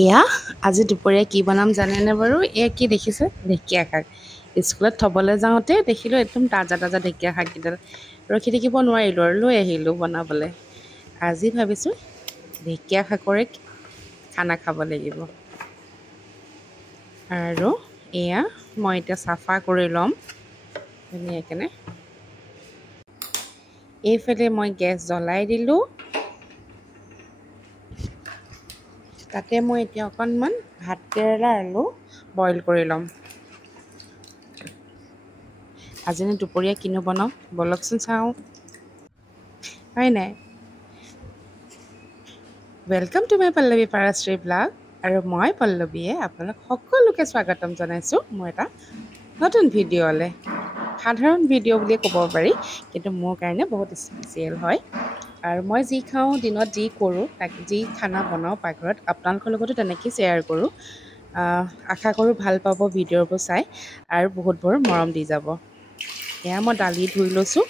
এয়া আজি দুপৰীয়া কি বনাম জানেনে বাৰু? এয়া কি দেখিছে? ঢেকীয়া শাক। স্কুলত থ'বলৈ যাওঁতে দেখিলোঁ একদম তাজা তাজা ঢেকীয়া শাককেইডাল। ৰখি থাকিব নোৱাৰিলোঁ আৰু লৈ আহিলোঁ বনাবলৈ। আজি ভাবিছোঁ ঢেকীয়া শাকৰে খানা খাব লাগিব। আৰু এয়া মই এতিয়া চাফা কৰি ল'ম ধুনীয়াকৈ। এইফালে মই গেছ জ্বলাই দিলোঁ। তাতে মই এতিয়া অকণমান ভাতকেৰেলা আলু বইল কৰি ল'ম। আজিনো দুপৰীয়া কিনো বনাওঁ ব'লকচোন চাওঁ। হয় নাই? Welcome to my Pallavi Parashri blog. আৰু মই পল্লৱীয়ে আপোনালোক সকলোকে স্বাগতম জনাইছোঁ মোৰ এটা নতুন ভিডিঅ'লৈ। সাধাৰণ ভিডিঅ' বুলিয়ে ক'ব পাৰি, কিন্তু মোৰ কাৰণে বহুত স্পেচিয়েল হয়। আৰু মই যি খাওঁ দিনত যি কৰোঁ তাক যি খানা বনাওঁ পাকঘৰত আপোনালোকৰ লগতো তেনেকৈ শ্বেয়াৰ কৰোঁ। আশা কৰোঁ ভাল পাব ভিডিঅ'বোৰ চাই আৰু বহুতবোৰ মৰম দি যাব। এয়া মই দালি ধুই লৈছোঁ,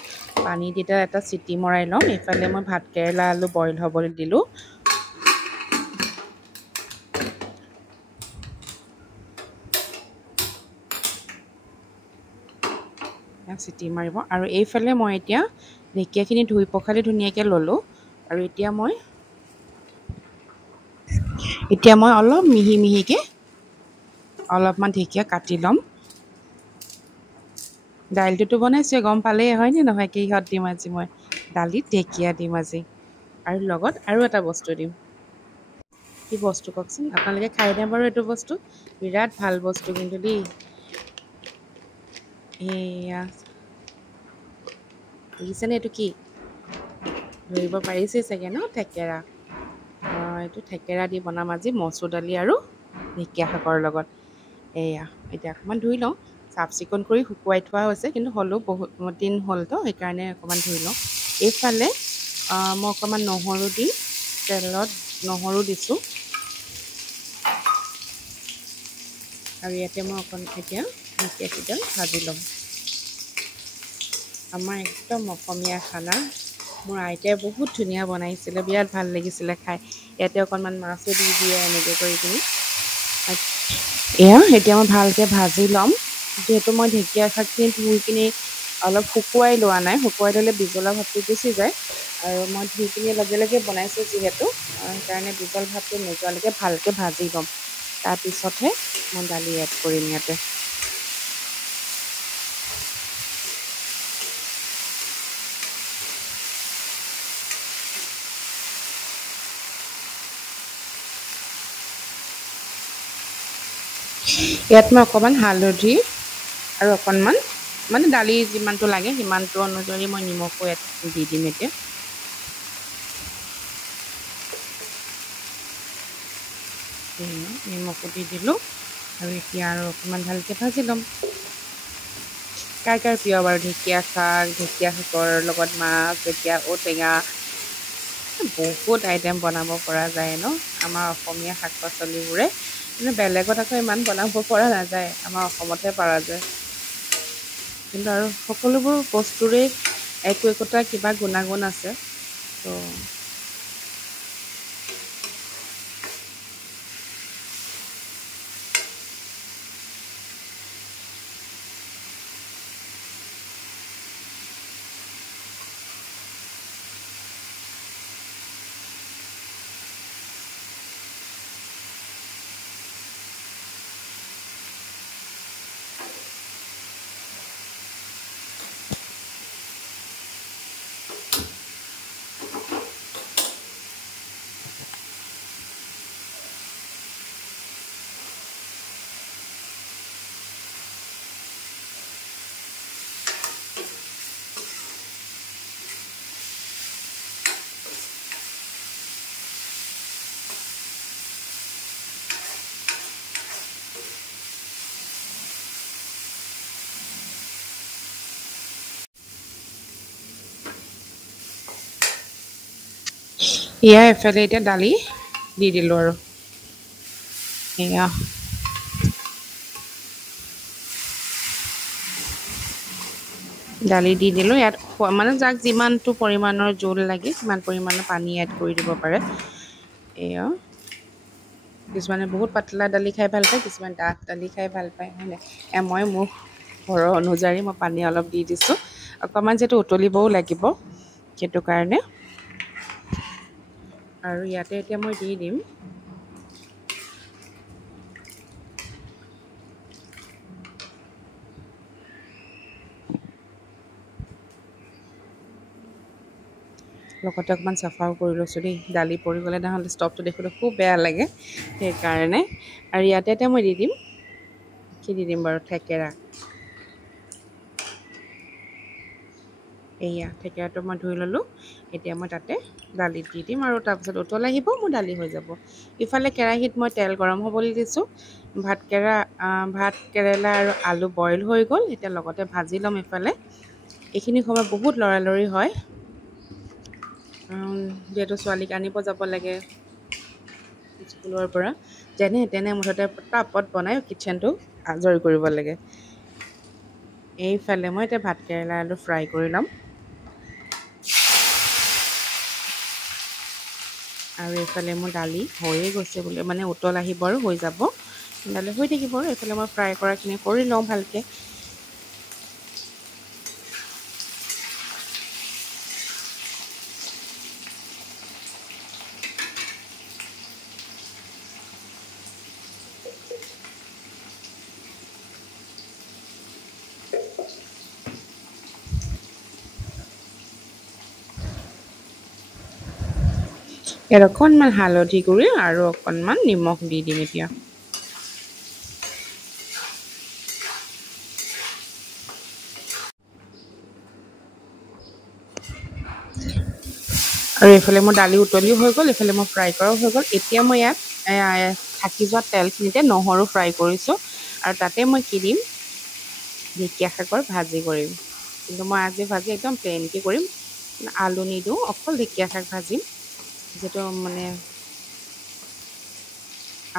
পানী দি এটা চিটি মৰাই ল'ম। এইফালে মই ভাতকেৰেলা আলু বইল হ'বলৈ দিলোঁ। চিটি মাৰিব। আৰু এইফালে মই এতিয়া ঢেকীয়াখিনি ধুই পখালি ধুনীয়াকৈ ল'লোঁ। আৰু এতিয়া মই অলপ মিহি মিহিকৈ অলপমান ঢেকীয়া কাটি ল'ম। দাইলটোতো বনাইছোৱে, গম পালেই হয়নে নহয় কিহত দিম আজি মই? দালিত ঢেকীয়া দিম আজি। আৰু লগত আৰু এটা বস্তু দিম। কি বস্তু কওকচোন? আপোনালোকে খায়নে বাৰু এইটো বস্তু? বিৰাট ভাল বস্তু কিন্তু দেই। এয়া দেখিছেনে এইটো কি? ধৰিব পাৰিছেই চাগে ন? থেকেৰা। এইটো থেকেৰা দি বনাম আজি মচুৰ দালি আৰু ঢেকীয়া শাকৰ লগত। এয়া এতিয়া অকণমান ধুই লওঁ। চাফ চিকুণ কৰি শুকুৱাই থোৱা হৈছে, কিন্তু হ'লেও বহুত দিন হ'লতো সেইকাৰণে অকণমান ধুই লওঁ। এইফালে মই অকণমান নহৰু দি তেলত নহৰু দিছোঁ। আৰু ইয়াতে মই এতিয়া ঢেকীয়াকেইডাল ভাজি ল'ম। আমাৰ একদম অসমীয়া খানা। মোৰ আইতাই বহুত ধুনীয়া বনাইছিলে, বিৰাট ভাল লাগিছিলে খাই। ইয়াতে অকণমান মাছো দি দিয়ে এনেকৈ কৰি কিনি। এয়া এতিয়া মই ভালকৈ ভাজি ল'ম। যিহেতু মই ঢেকীয়া শাকখিনি ধুই কিনি অলপ শুকুৱাই লোৱা নাই, শুকুৱাই ল'লে বিজলুৱা ভাৱটো গুচি যায়। আৰু মই ধুই কিনি লগে লগে বনাইছোঁ যিহেতু, সেইকাৰণে বিজল ভাৱটো নোযোৱালৈকে ভালকৈ ভাজি ল'ম। তাৰপিছতহে মই দালি এড কৰিম ইয়াতে। ইয়াত মই অকণমান হালধি আৰু অকণমান দালি যিমানটো লাগে সিমানটো অনুযায়ী মই নিমখো ইয়াত দি দিম এতিয়া। নিমখো দি দিলোঁ। আৰু এতিয়া আৰু অকণমান ভালকৈ ভাজি ল'ম। কাৰ কাৰ প্ৰিয় বাৰু ঢেকীয়া শাক? ঢেকীয়া শাকৰ লগত মাছ, ঢেকীয়া ঔটেঙা, বহুত আইটেম বনাব পৰা যায় ন আমাৰ অসমীয়া শাক পাচলিবোৰে। কিন্তু বেলেগত আকৌ ইমান বনাব পৰা নাযায়, আমাৰ অসমতহে পৰা যায়। কিন্তু আৰু সকলোবোৰ বস্তুৰে একোটা কিবা গুণাগুণ আছে। তো এয়া এফালে এতিয়া দালি দি দিলোঁ আৰু এয়া দালি দি দিলোঁ। ইয়াত যাক যিমানটো পৰিমাণৰ জোল লাগে সিমান পৰিমাণৰ পানী এড কৰি দিব পাৰে। এয়া কিছুমানে বহুত পাতলা দালি খাই ভাল পায়, কিছুমানে ডাঠ দালি খাই ভাল পায়, হয়নে? মই মোৰ ঘৰৰ অনুযায়ী মই পানী অলপ দি দিছোঁ, অকণমান যিহেতু উতলিবও লাগিব সেইটো কাৰণে। আৰু ইয়াতে এতিয়া মই দি দিম লগতে অকণমান চাফাও কৰি লৈছোঁ দেই, দালি পৰি গ'লে নহ'লে ষ্টভটো দেখোঁতে খুব বেয়া লাগে সেইকাৰণে। আৰু ইয়াতে এতিয়া মই দি দিম, কি দি দিম বাৰু, থেকেৰা। এয়া থেকেৰাটো মই ধুই ল'লোঁ, এতিয়া মই তাতে দালিত দি দিম আৰু তাৰপিছত উতল আহিব, মোৰ দালি হৈ যাব। ইফালে কেৰাহীত মই তেল গৰম হ'বলৈ দিছোঁ, ভাত কেৰেলা আৰু আলু বইল হৈ গ'ল, এতিয়া লগতে ভাজি ল'ম ইফালে। এইখিনি সময় বহুত লৰালৰি হয়, যিহেতু ছোৱালীক আনিব যাব লাগে স্কুলৰ পৰা, যেনে তেনে মুঠতে পটাপট বনাই কিটচেনটো আজৰি কৰিব লাগে। এইফালে মই এতিয়া ভাত কেৰেলা আলু ফ্ৰাই কৰি ল'ম, আৰু এইফালে মোৰ দালি হৈয়ে গৈছে বুলি, মানে উতল আহিব আৰু হৈ যাব, দালি হৈ থাকিব আৰু এইফালে মই ফ্ৰাই কৰাখিনি কৰি লওঁ ভালকৈ। ইয়াত অকণমান হালধি গুড়ি আৰু অকণমান নিমখ দি দিম এতিয়া। আৰু এইফালে মোৰ দালি উতলিও হৈ গ'ল, এইফালে মোৰ ফ্ৰাই কৰাও হৈ গ'ল। এতিয়া মই ইয়াত থাকি যোৱা তেলখিনিতে নহৰু ফ্ৰাই কৰিছোঁ, আৰু তাতে মই কি দিম, ঢেকীয়া শাকৰ ভাজি কৰিম। কিন্তু মই আজি ভাজি একদম প্লেইনকৈ কৰিম, আলু নিদিওঁ, অকল ঢেকীয়া শাক ভাজিম। যিহেতু মানে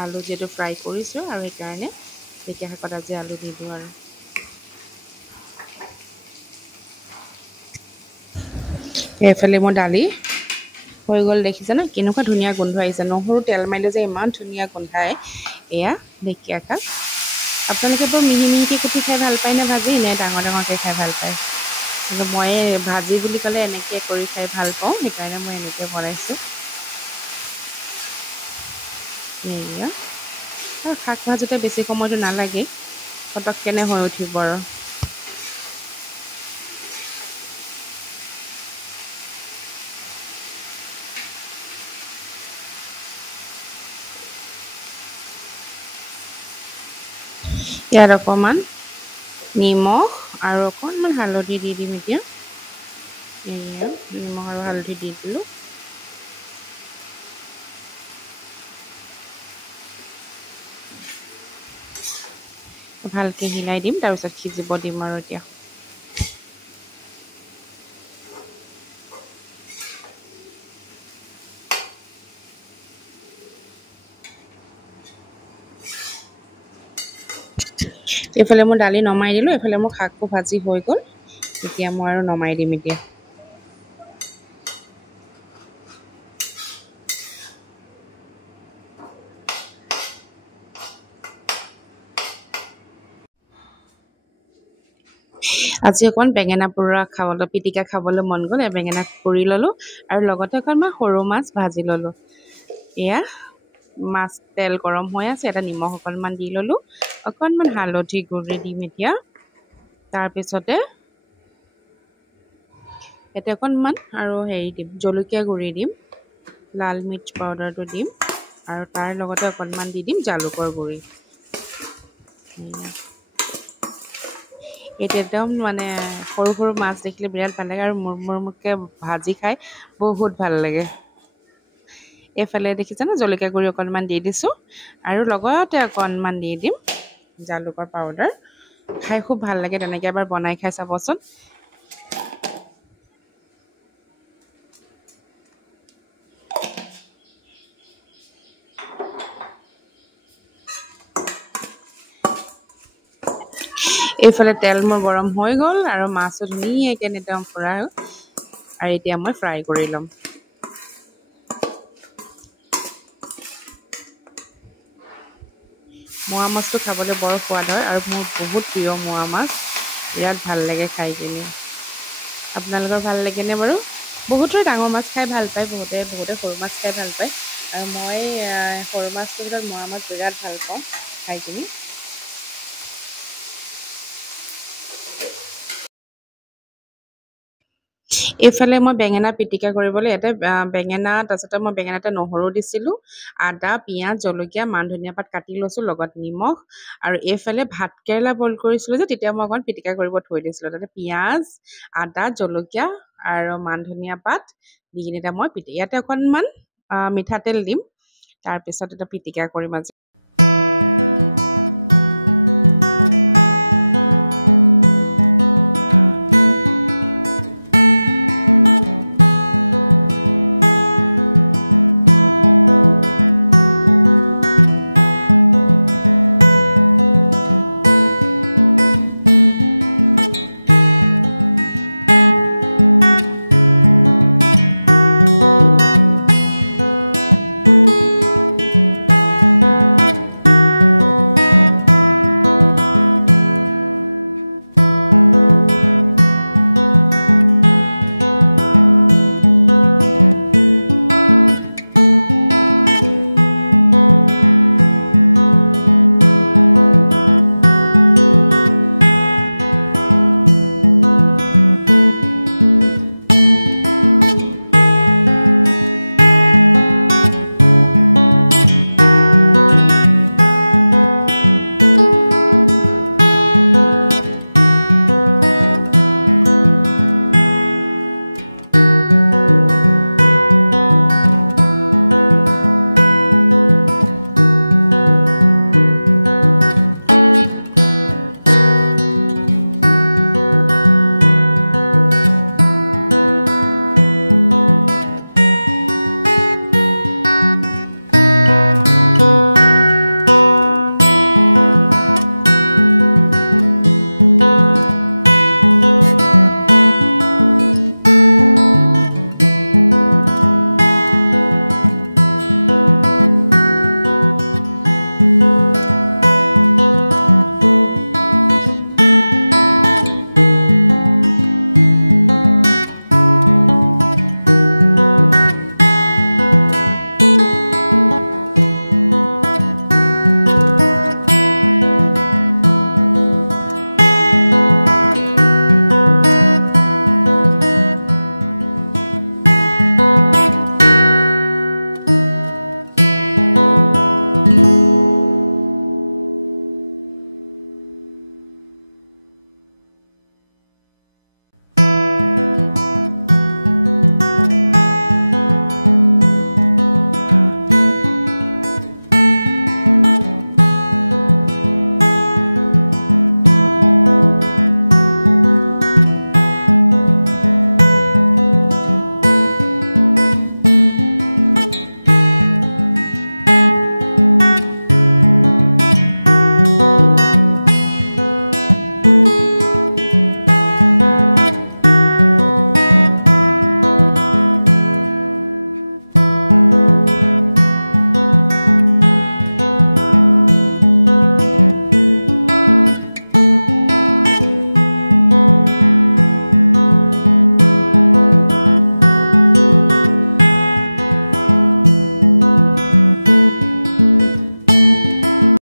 আলু যিহেতু ফ্ৰাই কৰিছোঁ, আৰু সেইকাৰণে ঢেকীয়া শাকত আজি আলু নিদিওঁ আৰু। এইফালে মোৰ দালি হৈ গ'ল, দেখিছে ন কেনেকুৱা ধুনীয়া গোন্ধ আহিছে, নহৰু তেল মাৰিলে যে ইমান ধুনীয়া গোন্ধায়। এয়া ঢেকীয়া শাক, আপোনালোকে বৰ মিহি মিহিকৈ কুটি খাই ভাল পায় নে ভাজি, নে ডাঙৰ ডাঙৰকৈ খাই ভাল পায়? কিন্তু মই ভাজি বুলি ক'লে এনেকৈ কৰি খাই ভাল পাওঁ, সেইকাৰণে মই এনেকৈ বনাইছোঁ। এয়া আৰু শাক ভাজোঁতে বেছি সময়টো নালাগেই, পটককেনে হৈ উঠিব আৰু। ইয়াত অকণমান নিমখ আৰু অকণমান হালধি দি দিম এতিয়া। এয়া নিমখ আৰু হালধি দি দিলোঁ। ভালকৈ হিলাই দিম, তাৰপিছত সিজিব দিম আৰু এতিয়া। এইফালে মই দালি নমাই দিলোঁ, এইফালে মোৰ শাকটো ভাজি হৈ গ'ল, এতিয়া মই আৰু নমাই দিম এতিয়া। আজি অকণমান বেঙেনা পোৰা খাবলৈ, পিটিকা খাবলৈ মন গ'ল, বেঙেনা পুৰি ল'লোঁ, আৰু লগতে অকণমান সৰু মাছ ভাজি ল'লোঁ। এয়া মাছ তেল গৰম হৈ আছে, এটা নিমখ অকণমান দি ল'লোঁ, অকণমান হালধি গুড়ি দিম এতিয়া। তাৰপিছতে ইয়াতে অকণমান আৰু হেৰি দিম, জলকীয়া গুড়ি দিম, লাল মিৰ্চ পাউডাৰটো দিম, আৰু তাৰ লগতে অকণমান দি দিম জালুকৰ গুড়ি। এইটো একদম মানে সৰু সৰু মাছ দেখিলে বিৰাট ভাল লাগে, আৰু মুৰমুৰকৈ ভাজি খাই বহুত ভাল লাগে। এইফালে দেখিছেনে জলকীয়া গুড়ি অকণমান দি দিছোঁ, আৰু লগতে অকণমান দি দিম জালুকৰ পাউডাৰ। খাই খুব ভাল লাগে, তেনেকৈ এবাৰ বনাই খাই চাবচোন। এইফালে তেল মোৰ গৰম হৈ গ'ল, আৰু মাছো ধুনীয়াকৈ একদম ফ্ৰাই, আৰু এতিয়া মই ফ্ৰাই কৰি ল'ম। মোৱা মাছটো খাবলৈ বৰ সোৱাদ হয় আৰু মোৰ বহুত প্ৰিয় মোৱা মাছ। বিৰাট ভাল লাগে খাই কিনি। আপোনালোকৰ ভাল লাগেনে বাৰু? বহুতে ডাঙৰ মাছ খাই ভাল পায়, বহুতে সৰু মাছ খাই ভাল পায়। আৰু মই সৰু মাছটোৰ ভিতৰত মোৱা মাছ বিৰাট ভাল পাওঁ খাই কিনি। এইফালে মই বেঙেনা পিটিকা কৰিবলৈ ইয়াতে বেঙেনা, তাৰপিছতে মই বেঙেনাতে নহৰু দিছিলোঁ, আদা, পিঁয়াজ, জলকীয়া, মান ধনিয়া পাত কাটি লৈছোঁ, লগত নিমখ। আৰু এইফালে ভাত কেৰেলা বইল কৰিছিলোঁ যে, তেতিয়া মই অকণ পিটিকা কৰিব থৈ দিছিলোঁ। তাতে পিঁয়াজ, আদা, জলকীয়া আৰু মান ধনিয়া পাত দি কিনে এতিয়া মই ইয়াতে অকণমান মিঠাতেল দিম। তাৰপিছত এটা পিটিকা কৰিম আজি।